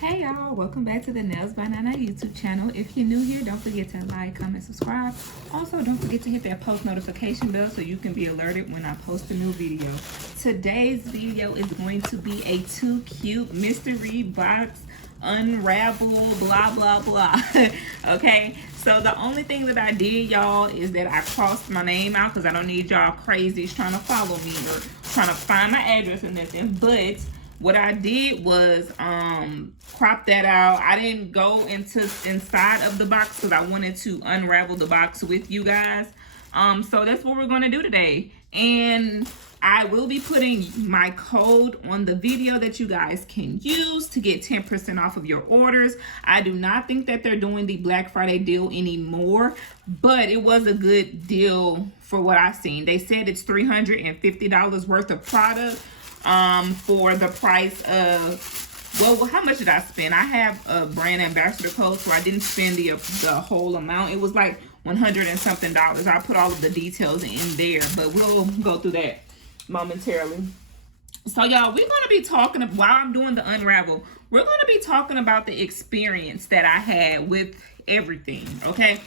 Hey y'all, welcome back to the Nails by Nana YouTube channel. If you're new here, don't forget to like, comment, subscribe. Also, don't forget to hit that post notification bell so you can be alerted when I post a new video. Today's video is going to be a too cute mystery box unravel blah blah blah. Okay, so the only thing that I did, y'all, is that I crossed my name out because I don't need y'all crazies trying to follow me or trying to find my address and nothing. But what I did was crop that out. I didn't go inside of the box because I wanted to unravel the box with you guys. So that's what we're going to do today. And I will be putting my code on the video that you guys can use to get 10% off of your orders. I do not think that they're doing the Black Friday deal anymore, but it was a good deal for what I've seen. They said it's $350 worth of product for the price of, well, how much did I spend? I have a brand ambassador code, so I didn't spend the whole amount. It was like $100 and something. I put all of the details in there, but we'll go through that momentarily. So y'all, we're going to be talking, while I'm doing the unravel, we're going to be talking about the experience that I had with everything, okay?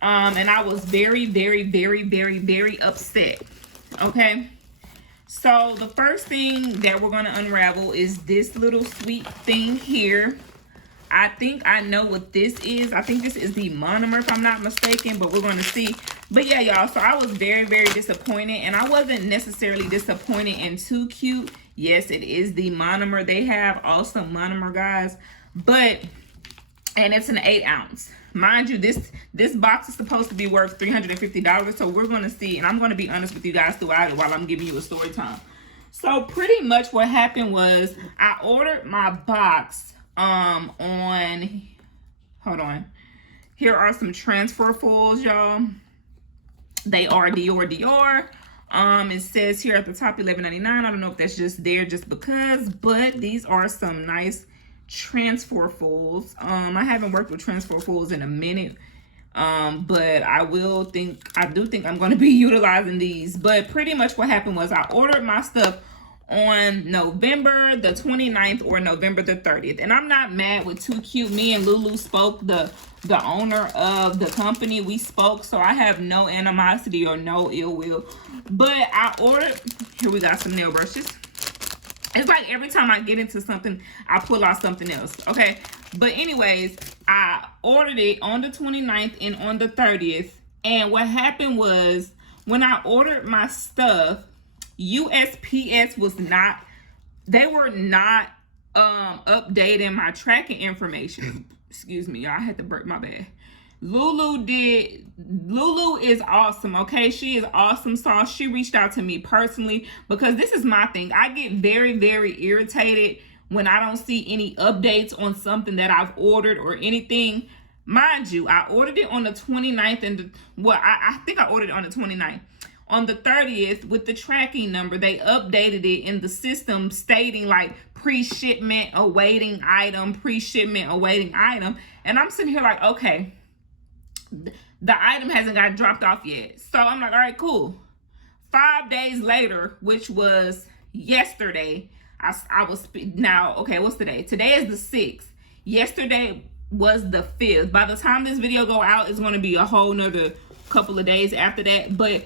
And I was very, very, very, very, very upset, okay? So the first thing that we're going to unravel is this little sweet thing here. I think I know what this is. I think this is the Monomer, if I'm not mistaken, but we're going to see. But yeah, y'all, so I was very, very disappointed, and I wasn't necessarily disappointed in too cute. Yes, it is the Monomer. They have awesome Monomer, guys, but, and it's an 8 ounce. Mind you, this box is supposed to be worth $350, so we're going to see, and I'm going to be honest with you guys throughout it while I'm giving you a story time. So pretty much what happened was I ordered my box on, hold on, here are some transfer foils, y'all. They are Dior. It says here at the top $11.99. I don't know if that's just there just because, but these are some nice transfer foils. I haven't worked with transfer foils in a minute, but I do think I'm going to be utilizing these. But pretty much what happened was I ordered my stuff on November the 29th or November the 30th, and I'm not mad with Too Cute. Me and Lulu spoke, the owner of the company, we spoke, so I have no animosity or no ill will. But I ordered, here we got some nail brushes. It's like every time I get into something, I pull out something else, okay? But anyways, I ordered it on the 29th and on the 30th. And what happened was when I ordered my stuff, USPS was not, they were not updating my tracking information. Excuse me, y'all, I had to burp my bad. Lulu is awesome, okay? She is awesome sauce. She reached out to me personally because this is my thing. I get very, very irritated when I don't see any updates on something that I've ordered or anything. Mind you, I ordered it on the 29th and I think I ordered it on the 29th. On the 30th, with the tracking number, they updated it in the system stating like pre-shipment awaiting item, pre-shipment awaiting item. And I'm sitting here like, okay, the item hasn't got dropped off yet. So I'm like, all right, cool. 5 days later, which was yesterday, I was, now, okay, what's today? Today is the 6th. Yesterday was the 5th. By the time this video go out, it's going to be a whole nother couple of days after that. But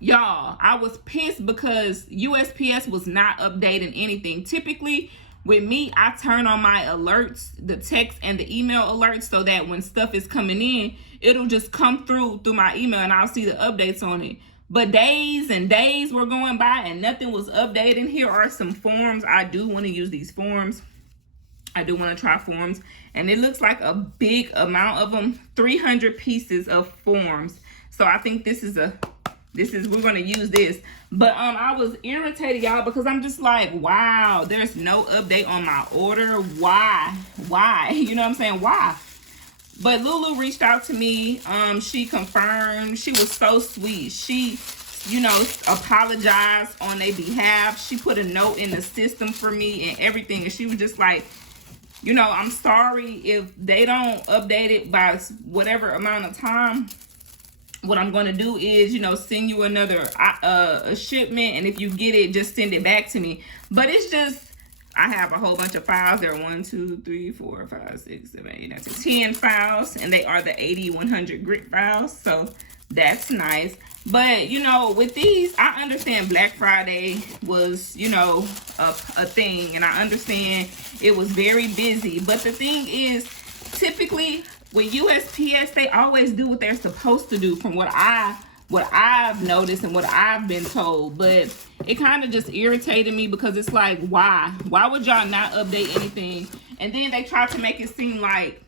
y'all, I was pissed because USPS was not updating anything. Typically, with me, I turn on my alerts, the text and the email alerts, so that when stuff is coming in, it'll just come through my email and I'll see the updates on it. But days and days were going by and nothing was updating. Here are some forms. I do want to use these forms. I do want to try forms. And it looks like a big amount of them, 300 pieces of forms. So I think we're going to use this. But I was irritated, y'all, because I'm just like, wow, there's no update on my order. Why? You know what I'm saying? Why? But Lulu reached out to me. She confirmed. She was so sweet. She, you know, apologized on their behalf. She put a note in the system for me and everything. And she was just like, you know, I'm sorry if they don't update it by whatever amount of time. What I'm going to do is, you know, send you another a shipment. And if you get it, just send it back to me. But it's just, I have a whole bunch of files. There are 1, 2, 3, 4, 5, 6, 7, 8, 9, 10 files, and they are the 80-100 grit files, so that's nice. But you know, with these, I understand Black Friday was, you know, a thing, and I understand it was very busy. But the thing is, typically with USPS, they always do what they're supposed to do, from what I've noticed and what I've been told. But it kind of just irritated me, because it's like, why would y'all not update anything? And then they tried to make it seem like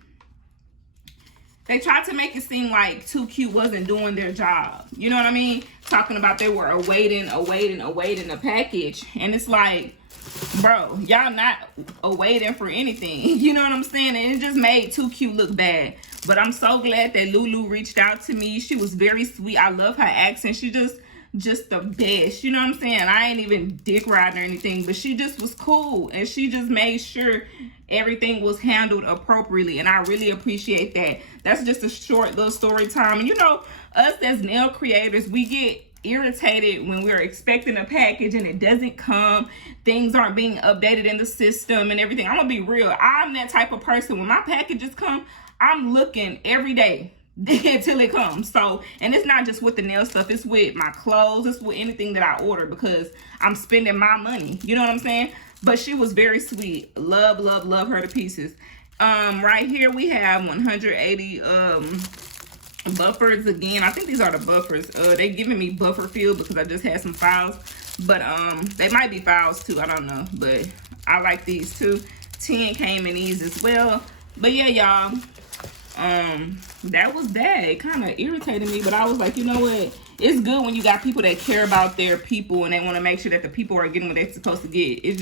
Too Cute wasn't doing their job. You know what I mean? Talking about they were awaiting a package. And it's like, bro, y'all not awaiting for anything. You know what I'm saying? And it just made Too Cute look bad. But I'm so glad that Lulu reached out to me. She was very sweet. I love her accent. She just the best. You know what I'm saying? I ain't even dick riding or anything, but she just was cool. And she just made sure everything was handled appropriately. And I really appreciate that. That's just a short little story time. And you know, us as nail creators, we get irritated when we're expecting a package and it doesn't come. Things aren't being updated in the system and everything. I'm gonna be real. I'm that type of person. When my packages come, I'm looking every day until it comes. So, and it's not just with the nail stuff, it's with my clothes, it's with anything that I order, because I'm spending my money. You know what I'm saying? But she was very sweet. Love her to pieces. Right here we have 180 buffers again. I think these are the buffers. They giving me buffer feel because I just had some files, but they might be files too, I don't know. But I like these too. 10 came in these as well. But yeah, y'all, that was that. It kind of irritated me, but I was like, you know what, it's good when you got people that care about their people and they want to make sure that the people are getting what they're supposed to get. It's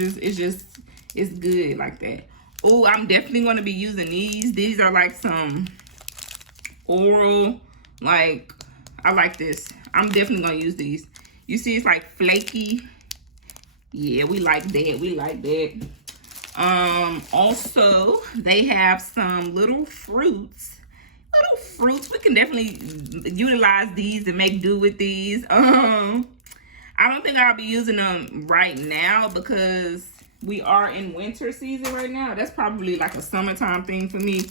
good like that. Oh, I'm definitely going to be using these are like some oral, like, I like this. I'm definitely going to use these. You see, it's like flaky. Yeah, we like that. Also, they have some little fruits. We can definitely utilize these and make do with these. I don't think I'll be using them right now because we are in winter season right now. That's probably like a summertime thing for me.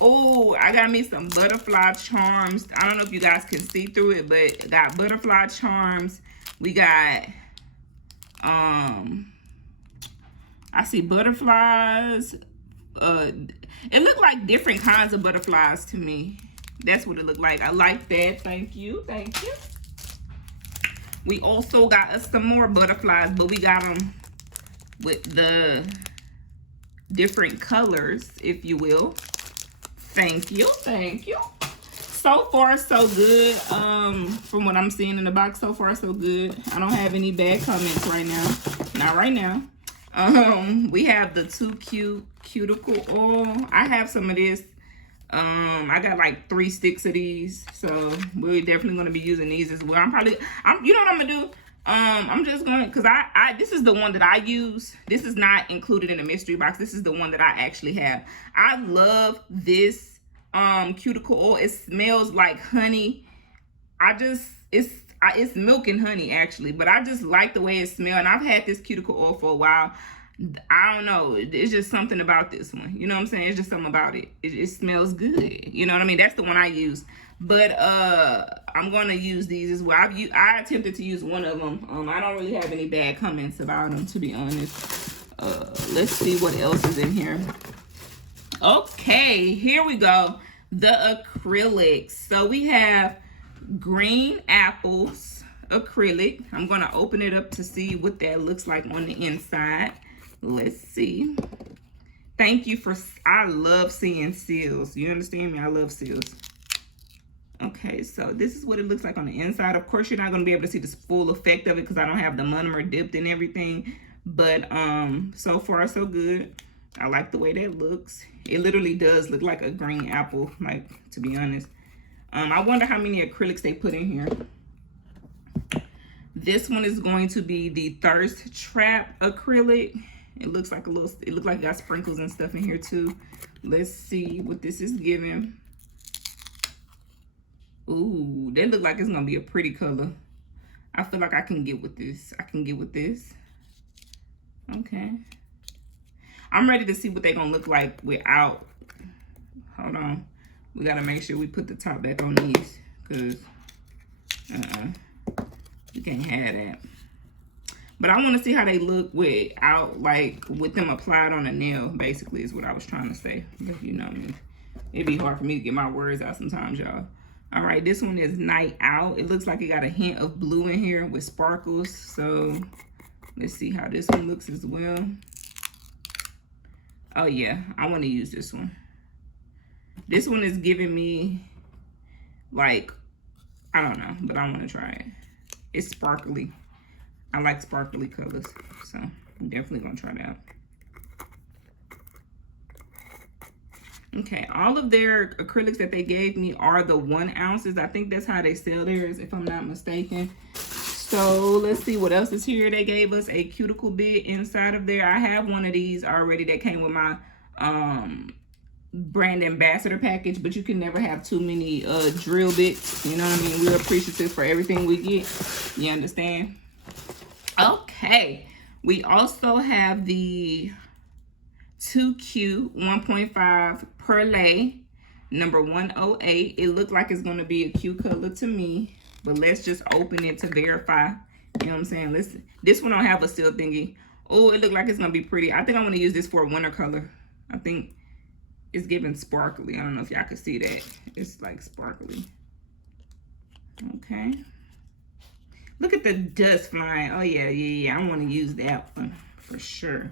Oh, I got me some butterfly charms. I don't know if you guys can see through it, but got butterfly charms. We got I see butterflies. It looked like different kinds of butterflies to me. That's what it looked like. I like that. Thank you. We also got us some more butterflies, but we got them with the different colors, if you will. Thank you. So far, so good. From what I'm seeing in the box, so far, so good. I don't have any bad comments right now. Not right now. We have the Too Cute cuticle oil. I have some of this. I got like 3 sticks of these, so we're definitely going to be using these as well. You know what I'm gonna do? I'm just going, because this is the one that I use. This is not included in the mystery box. This is the one that I actually have. I love this cuticle oil. It smells like honey. It's milk and honey actually, but I just like the way it smells. And I've had this cuticle oil for a while. I don't know, it's just something about this one. You know what I'm saying? It's just something about it. It smells good. You know what I mean? That's the one I use. But I'm gonna use these as well. I attempted to use one of them. I don't really have any bad comments about them, to be honest. Let's see what else is in here. Okay, here we go. The acrylics. So we have green apples acrylic. I'm gonna open it up to see what that looks like on the inside. Let's see. Thank you for, I love seeing seals. You understand me? I love seals. Okay, so this is what it looks like on the inside. Of course, you're not going to be able to see the full effect of it because I don't have the monomer dipped and everything. But so far, so good. I like the way that looks. It literally does look like a green apple, like, to be honest. I wonder how many acrylics they put in here. This one is going to be the Thirst Trap acrylic. It looks like it looks like it got sprinkles and stuff in here too. Let's see what this is giving. Ooh, that look like it's gonna be a pretty color. I feel like I can get with this. Okay. I'm ready to see what they're gonna look like without. Hold on, we gotta make sure we put the top back on these, because you can't have that. But I want to see how they look without, like, with them applied on a nail, basically, is what I was trying to say. But you know me, it'd be hard for me to get my words out sometimes, y'all. All right, this one is Night Out. It looks like it got a hint of blue in here with sparkles. So let's see how this one looks as well. Oh yeah, I want to use this one. This one is giving me, like, I don't know, but I want to try it. It's sparkly. I like sparkly colors, so I'm definitely gonna try that. Okay, all of their acrylics that they gave me are the 1 ounces. I think that's how they sell theirs, if I'm not mistaken. So let's see what else is here. They gave us a cuticle bit inside of there. I have one of these already that came with my brand ambassador package, but you can never have too many drill bits. You know what I mean? We're appreciative for everything we get. You understand? Okay, we also have the 2Q 1.5 Perlay number 108. It looked like it's going to be a cute color to me, but let's just open it to verify. You know what I'm saying? This one don't have a seal thingy. Oh, it looked like it's going to be pretty. I think I'm going to use this for a winter color. I think it's giving sparkly. I don't know if y'all can see that. It's like sparkly. Okay. Look at the dust flying. Oh, yeah. I want to use that one for sure.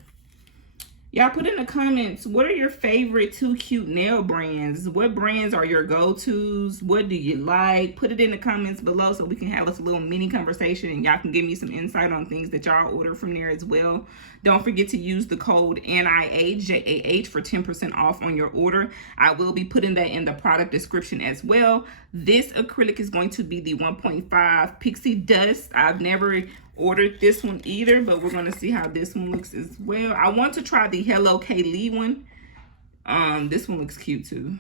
Y'all put in the comments, what are your favorite 2Cute nail brands? What brands are your go-tos? What do you like? Put it in the comments below so we can have us a little mini conversation and y'all can give me some insight on things that y'all order from there as well. Don't forget to use the code NIAJAH for 10% off on your order. I will be putting that in the product description as well. This acrylic is going to be the 1.5 Pixie Dust. I've never ordered this one either, but we're gonna see how this one looks as well. I want to try the HECKKK YEAH one. This one looks cute too.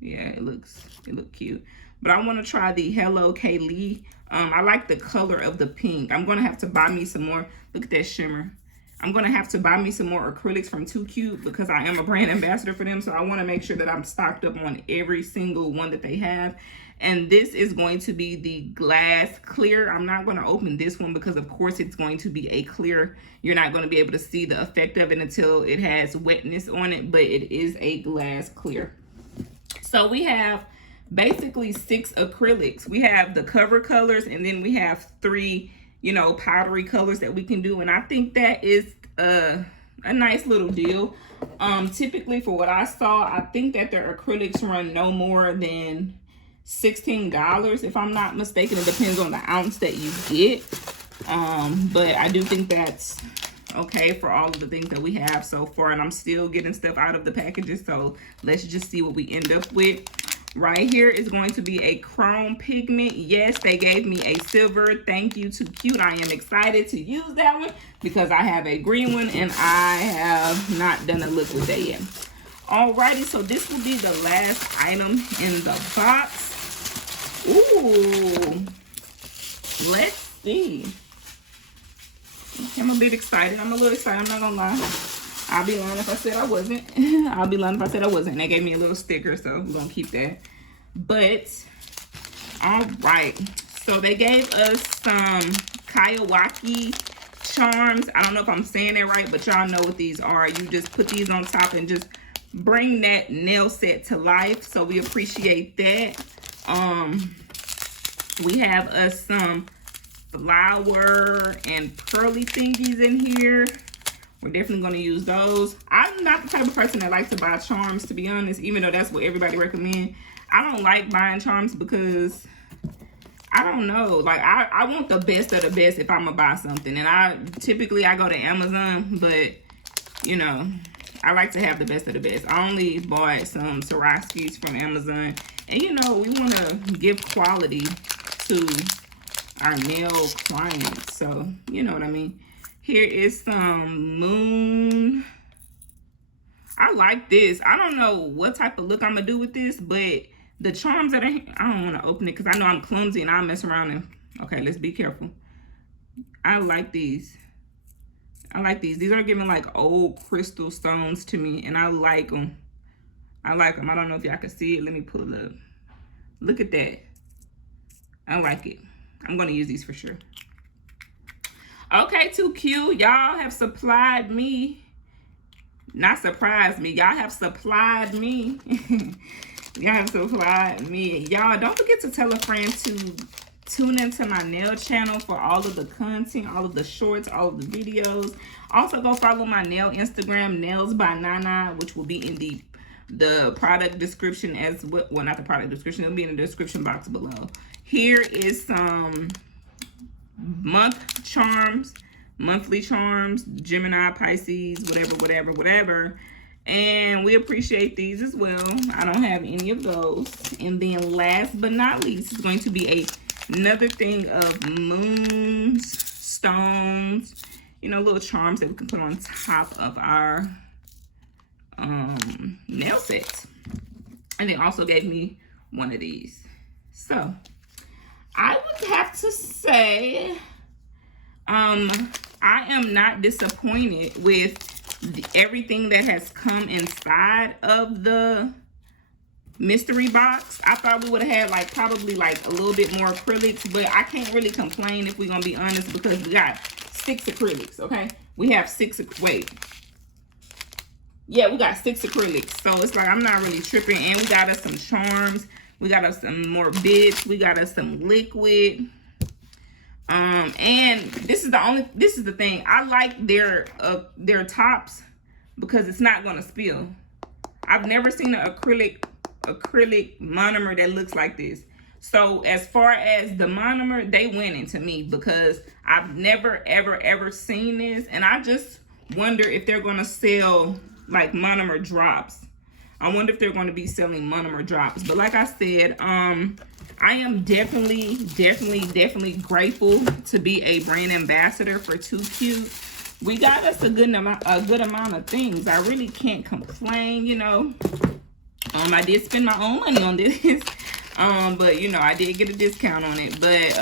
Yeah, it looks cute. But I want to try the HECKKK YEAH. I like the color of the pink. I'm gonna have to buy me some more. Look at that shimmer. I'm gonna have to buy me some more acrylics from 2Cute because I am a brand ambassador for them. So I want to make sure that I'm stocked up on every single one that they have. And this is going to be the glass clear. I'm not going to open this one because, of course, it's going to be a clear. You're not going to be able to see the effect of it until it has wetness on it, but it is a glass clear. So we have basically 6 acrylics. We have the cover colors, and then we have 3, you know, powdery colors that we can do. And I think that is a nice little deal. Typically, for what I saw, I think that their acrylics run no more than $16 if I'm not mistaken. It depends on the ounce that you get, but I do think that's okay for all of the things that we have so far, and I'm still getting stuff out of the packages, so let's just see what we end up with. Right here is going to be a chrome pigment. Yes, they gave me a silver. Thank you to Cute. I am excited to use that one because I have a green one and I have not done a look with that yet. Alrighty, so this will be the last item in the box. Ooh, let's see. I'm a bit excited. I'm a little excited. I'm not gonna lie. I'll be lying if I said I wasn't. I'll be lying if I said I wasn't. They gave me a little sticker, so we're gonna keep that. But all right, so they gave us some Kayawaki charms. I don't know if I'm saying that right, but y'all know what these are. You just put these on top and just bring that nail set to life, so we appreciate that. We have us some flower and pearly thingies in here. We're definitely going to use those. I'm not the type of person that likes to buy charms, to be honest, even though that's what everybody recommends. I don't like buying charms because I don't know, like I want the best of the best if I'm gonna buy something, and I typically go to Amazon, but you know, I like to have the best of the best. I only bought some Swarovskis from Amazon, and you know, we want to give quality to our nail clients, so you know what I mean. Here is some moon. I like this. I don't know what type of look I'm gonna do with this, but the charms that I don't want to open it because I know I'm clumsy and I'll mess around and okay, let's be careful. I like these. I like these. These are giving like old crystal stones to me, and I like them. I like them. I don't know if y'all can see it. Let me pull it up. Look at that. I like it. I'm going to use these for sure. Okay, too cute. Y'all have supplied me. Not surprised me. Y'all have supplied me. Y'all have supplied me. Y'all, don't forget to tell a friend to tune into my nail channel for all of the content, all of the shorts, all of the videos. Also, go follow my nail Instagram, Nails by Nana, which will be in the product description as well. Well, not the product description. It'll be in the description box below. Here is some monthly charms, Gemini, Pisces, whatever. And we appreciate these as well. I don't have any of those. And then last but not least is going to be another thing of moons, stones, you know, little charms that we can put on top of our nail sets. And they also gave me one of these. So I would have to say I am not disappointed with everything that has come inside of the mystery box. I thought we would have had like probably like a little bit more acrylics, but I can't really complain if we're gonna be honest, because we got 6 acrylics. Okay, we have 6. Wait, yeah, we got 6 acrylics, so it's like I'm not really tripping. And we got us some charms, we got us some more bits, we got us some liquid. And this is the thing. I like their tops because it's not gonna spill. I've never seen an acrylic monomer that looks like this. So as far as the monomer, they winning to me because I've never ever seen this, and I just wonder if they're gonna sell like monomer drops. I wonder if they're going to be selling monomer drops. But like I said, I am definitely grateful to be a brand ambassador for Too Cute. We got us a good amount of things. I really can't complain, you know. I did spend my own money on this, but you know, I did get a discount on it. But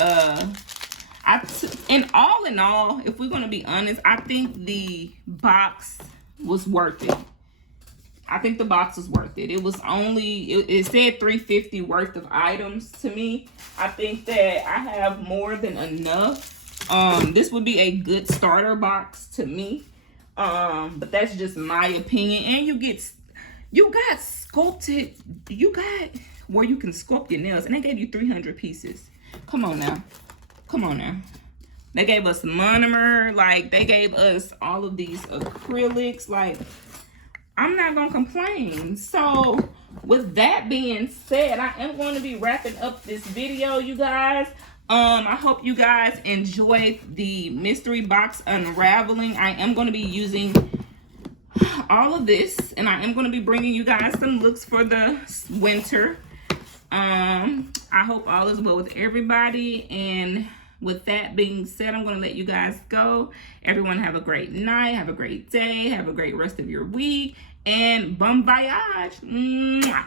and all in all, if we're gonna be honest, I think the box was worth it. I think the box was worth it. It was only, it said $350 worth of items to me. I think that I have more than enough. This would be a good starter box to me. But that's just my opinion. And you got sculpted, you got where you can sculpt your nails. And they gave you 300 pieces. Come on now. Come on now. They gave us monomer. Like, they gave us all of these acrylics. Like, I'm not gonna complain. So with that being said, I am going to be wrapping up this video, you guys. I hope you guys enjoyed the mystery box unraveling. I am going to be using all of this, and I am going to be bringing you guys some looks for the winter. I hope all is well with everybody, and with that being said, I'm going to let you guys go. Everyone have a great night, have a great day, have a great rest of your week, and bon voyage. Mwah.